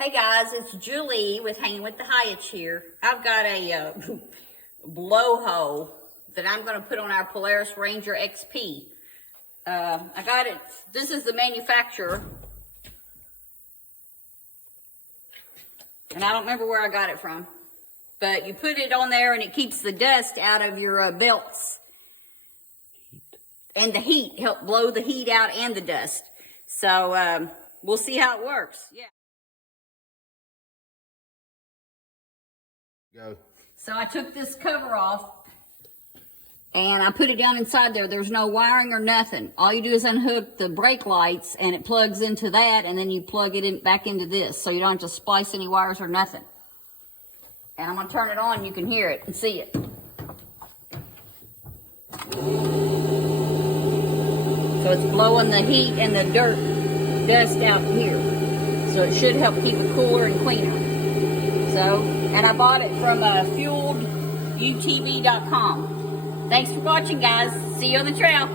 Hey guys, it's Julie with Hanging with the Hyatts here. I've got a blowhole that I'm going to put on our Polaris Ranger XP. I got it, this is the manufacturer. And I don't remember where I got it from. But you put it on there and it keeps the dust out of your belts. And the heat, help blow the heat out and the dust. So we'll see how it works. Yeah. Go. So I took this cover off and I put it down inside there. There's no wiring or nothing. All you do is unhook the brake lights and it plugs into that, and then you plug it in back into this, so you don't have to splice any wires or nothing. And I'm going to turn it on. You can hear it and see it. So it's blowing the heat and the dirt dust out here. So it should help keep it cooler and cleaner. So, and I bought it from fueledutv.com. Thanks for watching, guys. See you on the trail.